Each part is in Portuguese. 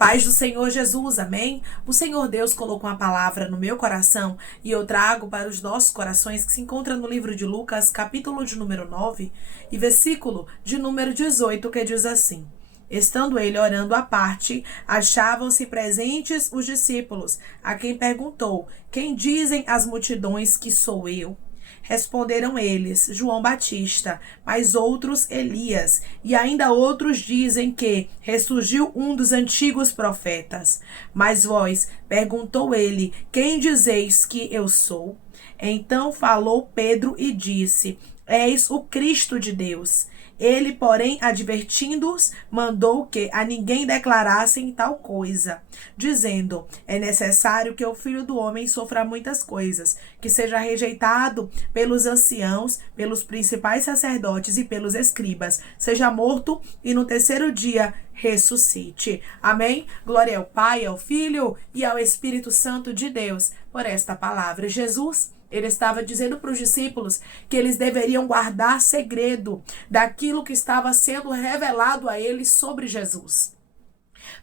Paz do Senhor Jesus, amém? O Senhor Deus colocou uma palavra no meu coração e eu trago para os nossos corações que se encontra no livro de Lucas, capítulo de número 9 e versículo de número 18, que diz assim: Estando ele orando à parte, achavam-se presentes os discípulos, a quem perguntou: Quem dizem as multidões que sou eu? Responderam eles: João Batista, mas outros Elias, e ainda outros dizem que ressurgiu um dos antigos profetas. Mas vós, perguntou ele, quem dizeis que eu sou? Então falou Pedro e disse: És o Cristo de Deus. Ele, porém, advertindo-os, mandou que a ninguém declarassem tal coisa, dizendo: é necessário que o Filho do Homem sofra muitas coisas, que seja rejeitado pelos anciãos, pelos principais sacerdotes e pelos escribas, seja morto e no terceiro dia ressuscite. Amém? Glória ao Pai, ao Filho e ao Espírito Santo de Deus por esta palavra. Jesus, ele estava dizendo para os discípulos que eles deveriam guardar segredo daquilo que estava sendo revelado a eles sobre Jesus.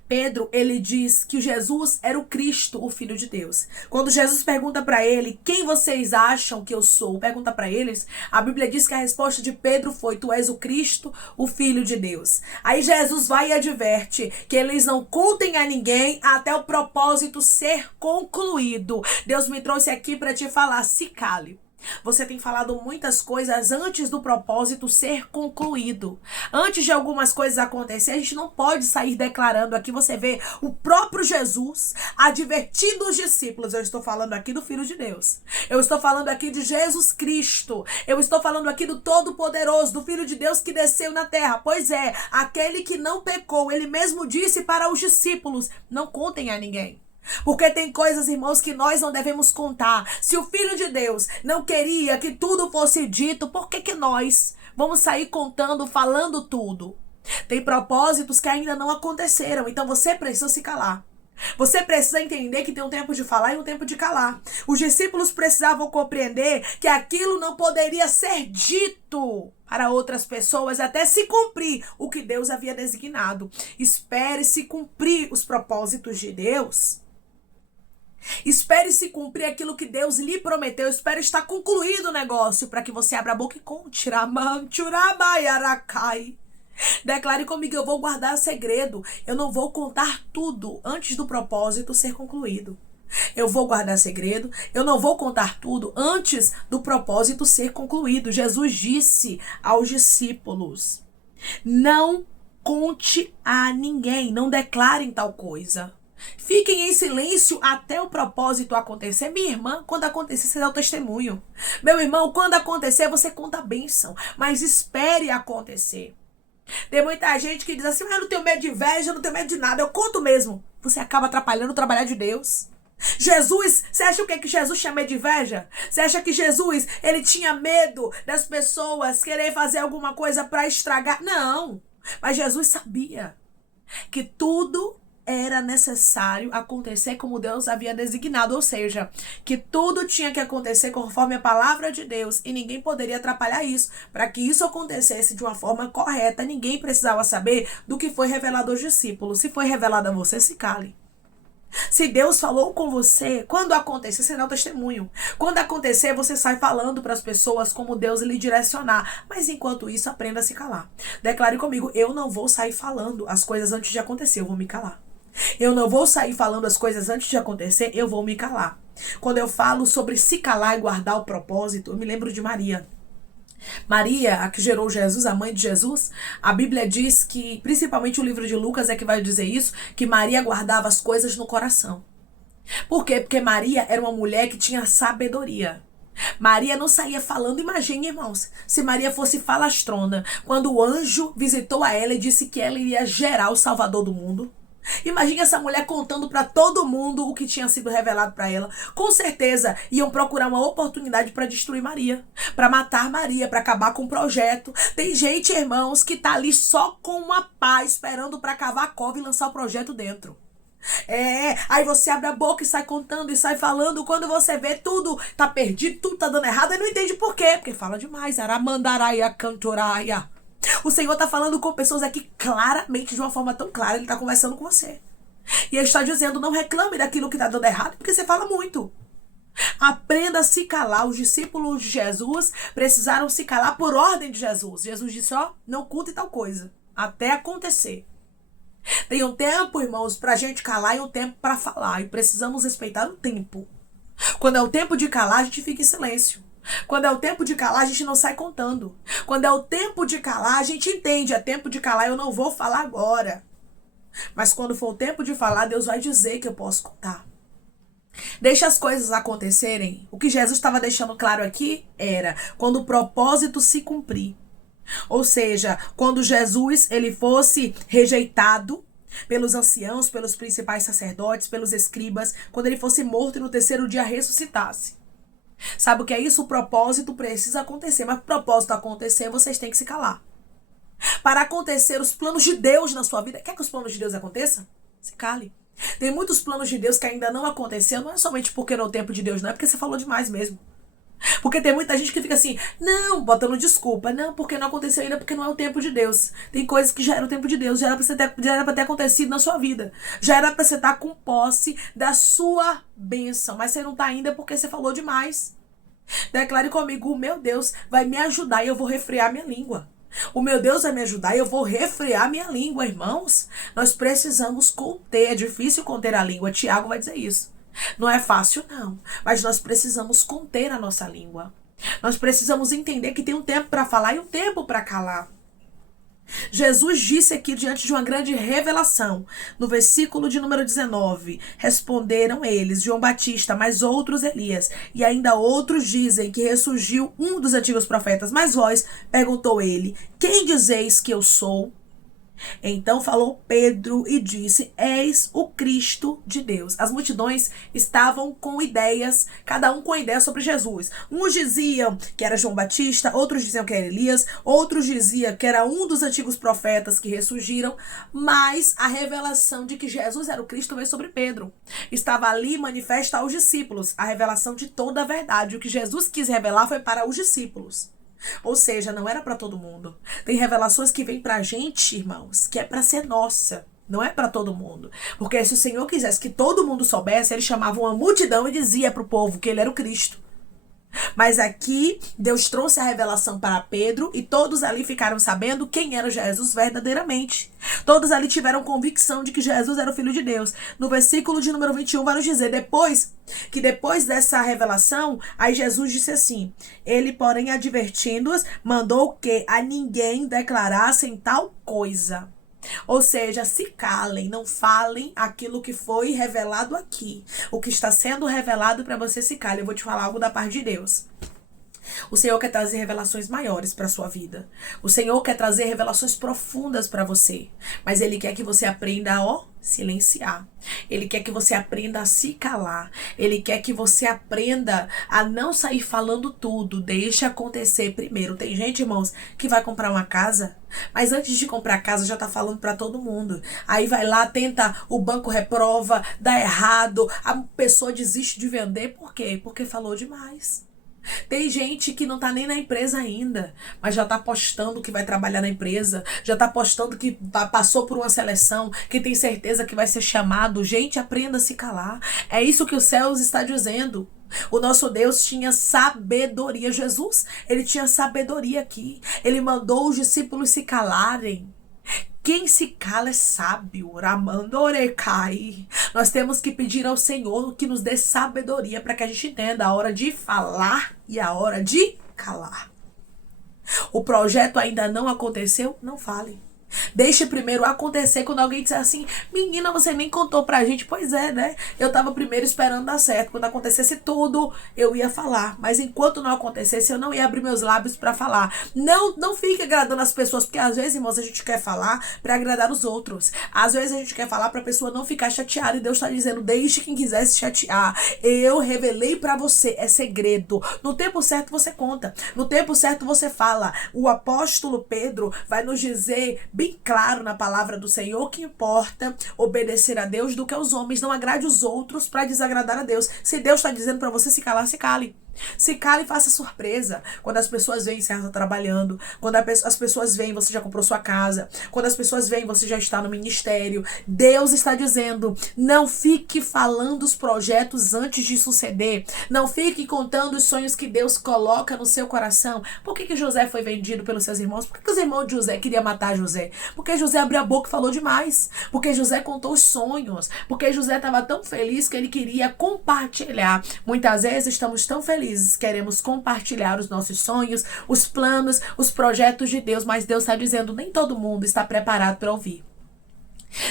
Pedro, ele diz que Jesus era o Cristo, o Filho de Deus. Quando Jesus pergunta para ele, quem vocês acham que eu sou? Pergunta para eles, a Bíblia diz que a resposta de Pedro foi: tu és o Cristo, o Filho de Deus. Aí Jesus vai e adverte que eles não contem a ninguém até o propósito ser concluído. Deus me trouxe aqui para te falar: se cale. Você tem falado muitas coisas antes do propósito ser concluído. Antes de algumas coisas acontecer, a gente não pode sair declarando aqui. Você vê o próprio Jesus advertindo os discípulos. Eu estou falando aqui do Filho de Deus. Eu estou falando aqui de Jesus Cristo. Eu estou falando aqui do Todo-Poderoso, do Filho de Deus que desceu na terra. Pois é, aquele que não pecou. Ele mesmo disse para os discípulos: não contem a ninguém. Porque tem coisas, irmãos, que nós não devemos contar. Se o Filho de Deus não queria que tudo fosse dito, por que nós vamos sair contando, falando tudo? Tem propósitos que ainda não aconteceram, então você precisa se calar. Você precisa entender que tem um tempo de falar e um tempo de calar. Os discípulos precisavam compreender que aquilo não poderia ser dito para outras pessoas até se cumprir o que Deus havia designado. Espere se cumprir os propósitos de Deus. Espere se cumprir aquilo que Deus lhe prometeu. Espere estar concluído o negócio para que você abra a boca e conte. Declare comigo: eu vou guardar segredo. Eu não vou contar tudo antes do propósito ser concluído. Eu vou guardar segredo. Eu não vou contar tudo antes do propósito ser concluído. Jesus disse aos discípulos: não conte a ninguém. Não declarem tal coisa. Fiquem em silêncio até o propósito acontecer. Minha irmã, quando acontecer, você dá o testemunho. Meu irmão, quando acontecer, você conta a bênção. Mas espere acontecer. Tem muita gente que diz assim: eu não tenho medo de inveja, eu não tenho medo de nada. Eu conto mesmo. Você acaba atrapalhando o trabalhar de Deus. Jesus, você acha o que Jesus tinha medo de inveja? Você acha que Jesus, ele tinha medo das pessoas querer fazer alguma coisa para estragar? Não. Mas Jesus sabia que tudo era necessário acontecer como Deus havia designado, ou seja, que tudo tinha que acontecer conforme a palavra de Deus e ninguém poderia atrapalhar isso. Para que isso acontecesse de uma forma correta, ninguém precisava saber do que foi revelado aos discípulos. Se foi revelado a você, se cale. Se Deus falou com você, quando acontecer, você dá o testemunho. Quando acontecer, você sai falando para as pessoas como Deus lhe direcionar. Mas enquanto isso, aprenda a se calar. Declare comigo: eu não vou sair falando as coisas antes de acontecer, eu vou me calar. Eu não vou sair falando as coisas antes de acontecer, eu vou me calar. Quando eu falo sobre se calar e guardar o propósito, eu me lembro de Maria. Maria, a que gerou Jesus, a mãe de Jesus, a Bíblia diz que, principalmente o livro de Lucas é que vai dizer isso, que Maria guardava as coisas no coração. Por quê? Porque Maria era uma mulher que tinha sabedoria. Maria não saía falando. Imagine, irmãos, se Maria fosse falastrona, quando o anjo visitou a ela e disse que ela iria gerar o Salvador do mundo. Imagine essa mulher contando para todo mundo o que tinha sido revelado para ela. Com certeza iam procurar uma oportunidade para destruir Maria, para matar Maria, para acabar com o projeto. Tem gente, irmãos, que tá ali só com uma pá, esperando para cavar a cova e lançar o projeto dentro. Aí você abre a boca e sai contando e sai falando. Quando você vê, tudo tá perdido, tudo tá dando errado, e não entende por quê. Porque fala demais. Aramandaraia, cantoraia. O Senhor está falando com pessoas aqui claramente, de uma forma tão clara. Ele está conversando com você. E ele está dizendo, não reclame daquilo que está dando errado, porque você fala muito. Aprenda a se calar. Os discípulos de Jesus precisaram se calar por ordem de Jesus. Jesus disse, ó, não conte tal coisa, até acontecer. Tem um tempo, irmãos, para a gente calar e um tempo para falar. E precisamos respeitar o tempo. Quando é o tempo de calar, a gente fica em silêncio. Quando é o tempo de calar, a gente não sai contando. Quando é o tempo de calar, a gente entende. É tempo de calar, eu não vou falar agora. Mas quando for o tempo de falar, Deus vai dizer que eu posso contar. Deixa as coisas acontecerem. O que Jesus estava deixando claro aqui era quando o propósito se cumprir. Ou seja, quando Jesus ele fosse rejeitado pelos anciãos, pelos principais sacerdotes, pelos escribas, quando ele fosse morto e no terceiro dia ressuscitasse. Sabe o que é isso? O propósito precisa acontecer, mas para o propósito acontecer, vocês têm que se calar. Para acontecer os planos de Deus na sua vida, quer que os planos de Deus aconteçam? Se cale. Tem muitos planos de Deus que ainda não aconteceram, não é somente porque não é o tempo de Deus, não é porque você falou demais mesmo. Porque tem muita gente que fica assim, não, botando desculpa, não, porque não aconteceu ainda, porque não é o tempo de Deus. Tem coisas que já era o tempo de Deus, já era pra ter acontecido na sua vida. Já era pra você estar com posse da sua bênção, mas você não tá ainda porque você falou demais. Declare comigo, o meu Deus vai me ajudar e eu vou refrear minha língua. O meu Deus vai me ajudar e eu vou refrear minha língua, irmãos. Nós precisamos conter, é difícil conter a língua, Tiago vai dizer isso. Não é fácil, não. Mas nós precisamos conter a nossa língua. Nós precisamos entender que tem um tempo para falar e um tempo para calar. Jesus disse aqui diante de uma grande revelação, no versículo de número 19, responderam eles, João Batista, mas outros Elias, e ainda outros dizem que ressurgiu um dos antigos profetas, mas vós, perguntou ele, quem dizeis que eu sou? Então falou Pedro e disse, és o Cristo de Deus. As multidões estavam com ideias, cada um com ideia sobre Jesus. Uns diziam que era João Batista, outros diziam que era Elias, outros diziam que era um dos antigos profetas que ressurgiram, mas a revelação de que Jesus era o Cristo veio sobre Pedro. Estava ali manifesta aos discípulos, a revelação de toda a verdade. O que Jesus quis revelar foi para os discípulos. Ou seja, não era para todo mundo. Tem revelações que vêm pra gente, irmãos, que é para ser nossa. Não é para todo mundo. Porque se o Senhor quisesse que todo mundo soubesse, ele chamava uma multidão e dizia para o povo que ele era o Cristo. Mas aqui, Deus trouxe a revelação para Pedro e todos ali ficaram sabendo quem era Jesus verdadeiramente. Todos ali tiveram convicção de que Jesus era o Filho de Deus. No versículo de número 21 vai nos dizer, depois dessa revelação, aí Jesus disse assim, ele, porém, advertindo-os, mandou que a ninguém declarassem tal coisa. Ou seja, se calem, não falem aquilo que foi revelado aqui. O que está sendo revelado para você, se cale. Eu vou te falar algo da parte de Deus. O Senhor quer trazer revelações maiores para a sua vida. O Senhor quer trazer revelações profundas para você. Mas Ele quer que você aprenda a silenciar. Ele quer que você aprenda a se calar. Ele quer que você aprenda a não sair falando tudo. Deixa acontecer primeiro. Tem gente, irmãos, que vai comprar uma casa, mas antes de comprar a casa já tá falando para todo mundo. Aí vai lá, tenta, o banco reprova, dá errado, a pessoa desiste de vender. Por quê? Porque falou demais. Tem gente que não tá nem na empresa ainda, mas já tá postando que vai trabalhar na empresa, já tá postando que passou por uma seleção, que tem certeza que vai ser chamado. Gente, aprenda a se calar. É isso que os céus está dizendo. O nosso Deus tinha sabedoria. Jesus, ele tinha sabedoria aqui. Ele mandou os discípulos se calarem. Quem se cala é sábio. Ramandorecai. Nós temos que pedir ao Senhor que nos dê sabedoria para que a gente entenda a hora de falar e a hora de calar. O projeto ainda não aconteceu? Não fale. Deixe primeiro acontecer. Quando alguém disser assim, menina, você nem contou pra gente. Pois é, né? Eu tava primeiro esperando dar certo. Quando acontecesse tudo, eu ia falar. Mas enquanto não acontecesse, eu não ia abrir meus lábios pra falar. Não fique agradando as pessoas, porque às vezes, irmãos, a gente quer falar pra agradar os outros. Às vezes a gente quer falar pra pessoa não ficar chateada. E Deus tá dizendo, deixe quem quiser se chatear. Eu revelei pra você, é segredo. No tempo certo você conta. No tempo certo você fala. O apóstolo Pedro vai nos dizer bem claro na palavra do Senhor que importa obedecer a Deus do que aos homens. Não agrade os outros para desagradar a Deus. Se Deus está dizendo para você se calar, se cale. Se cale e faça surpresa. Quando as pessoas veem você está trabalhando, quando as pessoas veem você já comprou sua casa, quando as pessoas veem você já está no ministério, Deus está dizendo, não fique falando os projetos antes de suceder. Não fique contando os sonhos que Deus coloca no seu coração. Por que José foi vendido pelos seus irmãos? Por que os irmãos de José queriam matar José? Porque José abriu a boca e falou demais. Porque José contou os sonhos. Porque José estava tão feliz que ele queria compartilhar. Muitas vezes estamos tão felizes, queremos compartilhar os nossos sonhos, os planos, os projetos de Deus, mas Deus está dizendo, nem todo mundo está preparado para ouvir.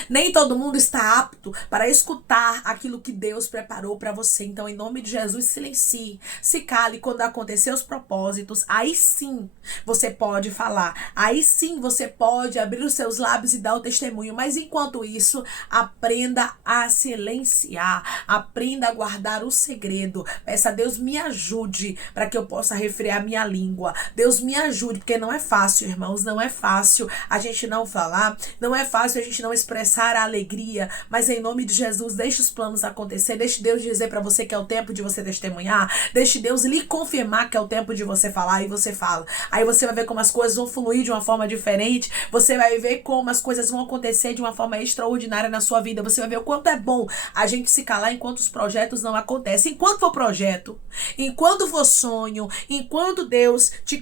Nem todo mundo está apto para escutar aquilo que Deus preparou para você. Então, em nome de Jesus, silencie, se cale. Quando acontecer os propósitos, aí sim você pode falar. Aí sim você pode abrir os seus lábios e dar o testemunho. Mas enquanto isso, aprenda a silenciar. Aprenda a guardar o segredo. Peça a Deus, me ajude para que eu possa refrear minha língua. Deus me ajude, porque não é fácil, irmãos. Não é fácil a gente não falar. Não é fácil a gente não expressar a alegria, mas em nome de Jesus, deixe os planos acontecer, deixe Deus dizer para você que é o tempo de você testemunhar, deixe Deus lhe confirmar que é o tempo de você falar, e você fala. Aí você vai ver como as coisas vão fluir de uma forma diferente, você vai ver como as coisas vão acontecer de uma forma extraordinária na sua vida, você vai ver o quanto é bom a gente se calar enquanto os projetos não acontecem. Enquanto for projeto, enquanto for sonho, enquanto Deus te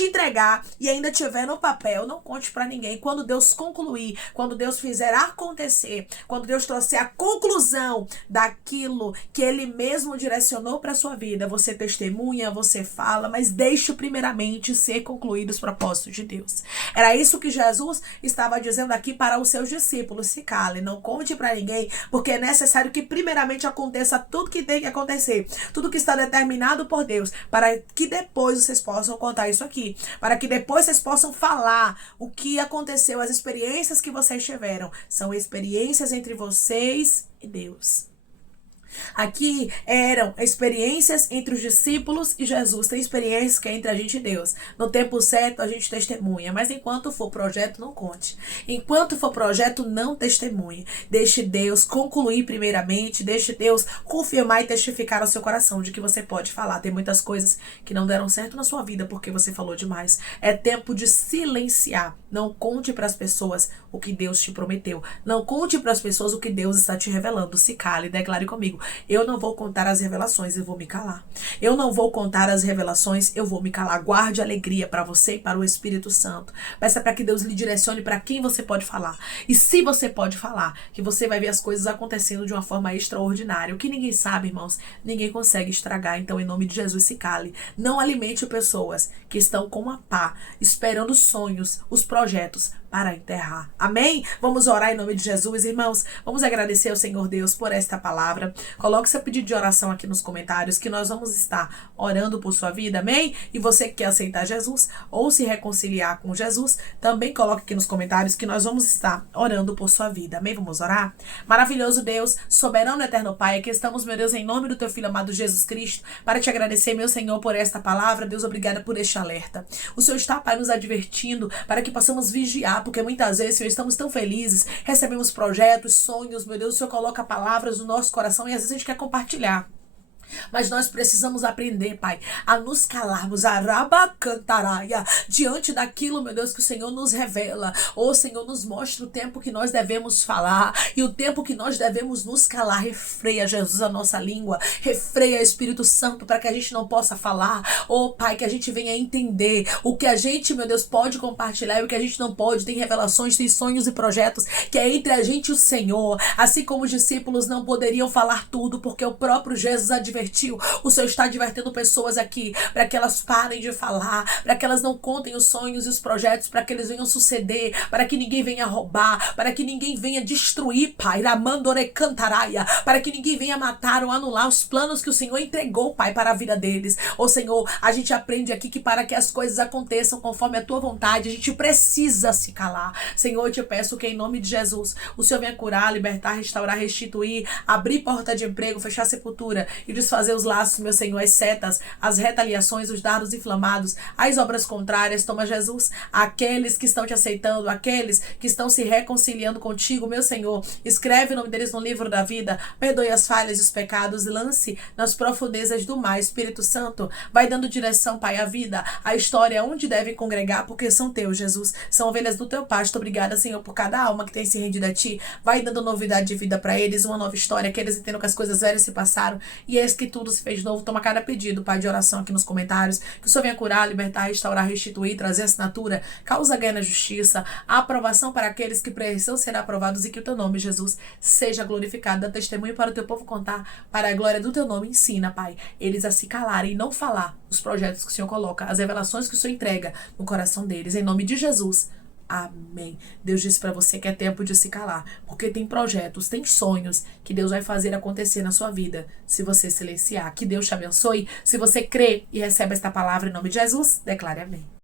entregar e ainda tiver no papel, não conte para ninguém. Quando Deus concluir, quando Deus fizer acontecer, quando Deus trouxer a conclusão daquilo que Ele mesmo direcionou para sua vida, você testemunha, você fala, mas deixe primeiramente ser concluídos os propósitos de Deus. Era isso que Jesus estava dizendo aqui para os seus discípulos. Se cale, não conte para ninguém, porque é necessário que primeiramente aconteça tudo que tem que acontecer, tudo que está determinado por Deus, para que depois vocês possam contar isso aqui, para que depois vocês possam falar o que aconteceu, as experiências que vocês tiveram. São experiências entre vocês e Deus. Aqui eram experiências entre os discípulos e Jesus. Tem experiências que é entre a gente e Deus. No tempo certo a gente testemunha, mas enquanto for projeto, não conte. Enquanto for projeto, não testemunhe. Deixe Deus concluir primeiramente, deixe Deus confirmar e testificar ao seu coração de que você pode falar. Tem muitas coisas que não deram certo na sua vida porque você falou demais. É tempo de silenciar. Não conte para as pessoas o que Deus te prometeu. Não conte para as pessoas o que Deus está te revelando. Se cale, declare comigo. Eu não vou contar as revelações, eu vou me calar. Eu não vou contar as revelações, eu vou me calar. Guarde alegria para você e para o Espírito Santo. Peça para que Deus lhe direcione para quem você pode falar. E se você pode falar, que você vai ver as coisas acontecendo de uma forma extraordinária. O que ninguém sabe, irmãos, ninguém consegue estragar. Então, em nome de Jesus, se cale. Não alimente pessoas que estão com uma pá, esperando os sonhos, os projetos para enterrar. Amém? Vamos orar em nome de Jesus, irmãos. Vamos agradecer ao Senhor Deus por esta palavra. Coloque seu pedido de oração aqui nos comentários, que nós vamos estar orando por sua vida, amém? E você que quer aceitar Jesus ou se reconciliar com Jesus, também coloque aqui nos comentários que nós vamos estar orando por sua vida, amém? Vamos orar? Maravilhoso Deus, soberano eterno Pai, aqui estamos, meu Deus, em nome do teu Filho amado Jesus Cristo, para te agradecer, meu Senhor, por esta palavra. Deus, obrigada por este alerta. O Senhor está, Pai, nos advertindo para que possamos vigiar, porque muitas vezes, Senhor, estamos tão felizes, recebemos projetos, sonhos, meu Deus, o Senhor coloca palavras no nosso coração e às vezes a gente quer compartilhar. Mas nós precisamos aprender, Pai, a nos calarmos, a rabacantaraia, diante daquilo, meu Deus, que o Senhor nos revela. Ou o Senhor nos mostra o tempo que nós devemos falar e o tempo que nós devemos nos calar. Refreia, Jesus, a nossa língua. Refreia, Espírito Santo, para que a gente não possa falar. Oh, Pai, que a gente venha entender o que a gente, meu Deus, pode compartilhar e o que a gente não pode. Tem revelações, tem sonhos e projetos que é entre a gente e o Senhor. Assim como os discípulos não poderiam falar tudo, porque o próprio Jesus advertiu. O Senhor está advertendo pessoas aqui para que elas parem de falar, para que elas não contem os sonhos e os projetos, para que eles venham suceder, para que ninguém venha roubar, para que ninguém venha destruir, Pai, para que ninguém venha matar ou anular os planos que o Senhor entregou, Pai, para a vida deles. Ô Senhor, a gente aprende aqui que para que as coisas aconteçam conforme a tua vontade, a gente precisa se calar. Senhor, eu te peço que em nome de Jesus, o Senhor venha curar, libertar, restaurar, restituir, abrir porta de emprego, fechar sepultura e desfazer os laços, meu Senhor, as setas, as retaliações, os dardos inflamados, as obras contrárias. Toma, Jesus, aqueles que estão te aceitando, aqueles que estão se reconciliando contigo, meu Senhor, escreve o nome deles no livro da vida, perdoe as falhas e os pecados, lance nas profundezas do mar. Espírito Santo, vai dando direção, Pai, à vida, à história, onde devem congregar, porque são teus, Jesus, são ovelhas do teu pasto. Obrigada, Senhor, por cada alma que tem se rendido a ti. Vai dando novidade de vida para eles, uma nova história, que eles entendam que as coisas velhas se passaram e eis que tudo se fez novo. Toma cada pedido, Pai, de oração aqui nos comentários, que o Senhor venha curar, libertar, restaurar, restituir, trazer assinatura, causa ganho na justiça, a aprovação para aqueles que precisam ser aprovados, e que o teu nome, Jesus, seja glorificado. Dá testemunho para o teu povo contar, para a glória do teu nome. Ensina, Pai, eles a se calarem e não falar os projetos que o Senhor coloca, as revelações que o Senhor entrega no coração deles, em nome de Jesus. Amém. Deus disse para você que é tempo de se calar, porque tem projetos, tem sonhos que Deus vai fazer acontecer na sua vida, se você silenciar. Que Deus te abençoe. Se você crê e recebe esta palavra em nome de Jesus, declare amém.